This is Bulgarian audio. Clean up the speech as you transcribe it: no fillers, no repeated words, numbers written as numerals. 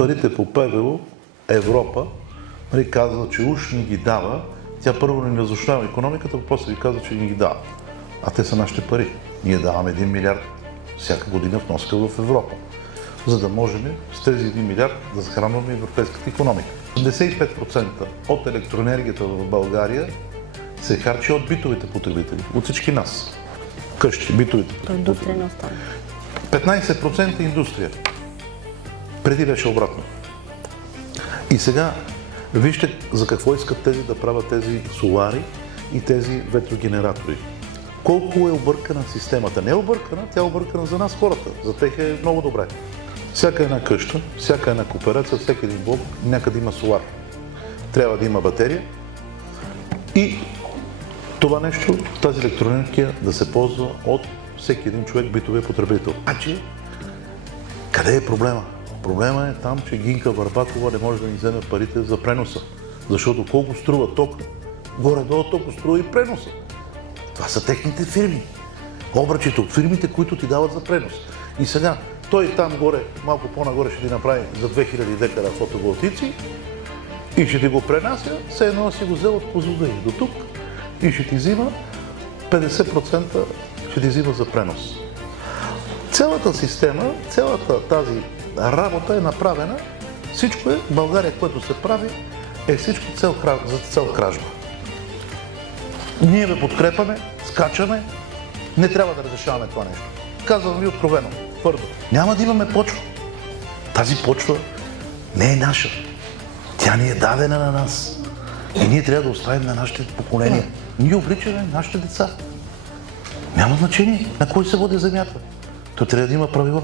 парите по ПВО, Европа, нали, казва, че уж ни ги дава, тя първо не разрушава икономиката, после ви казва, че ни ги дава. А те са нашите пари. Ние даваме 1 милиард всяка година вноска в Европа, за да можем с тези 1 милиард да захранваме европейската икономика. 85% от електроенергията в България се харчи от битовите потребители, от всички нас. Къщи, битовите потребители. 15% индустрия. Преди беше обратно. И сега вижте за какво искат тези да правят тези солари и тези ветрогенератори. Колко е объркана системата. Не е объркана, тя е объркана за нас хората. За тях е много добре. Всяка една къща, всяка една кооперация, всеки един блок, някъде има солар. Трябва да има батерия и това нещо, тази електроенергия да се ползва от всеки един човек, битовия потребител. Значи, къде е проблема? Проблема е там, че Гинка Върбакова не може да ни вземе парите за преноса. Защото колко струва ток, горе-долу толкова струва и преноса. Това са техните фирми. Обръчите от фирмите, които ти дават за пренос. И сега, той там горе, малко по-нагоре ще ти направи за 2000 декара фотоволтици и ще ти го пренася, все едно си го взел от Козлодуй до тук и ще ти взима 50% ще ти взима за пренос. Цялата система, цялата тази работа е направена, всичко е, в България, което се прави, е всичко за цел кражба. Ние ви подкрепяме, скачаме, не трябва да разрешаваме това нещо. Казвам ви откровено, твърдо. Няма да имаме почва. Тази почва не е наша. Тя ни е дадена на нас. И ние трябва да оставим на нашите поколения. Ние обличаме нашите деца. Няма значение на кой се води земята. То трябва да има правила.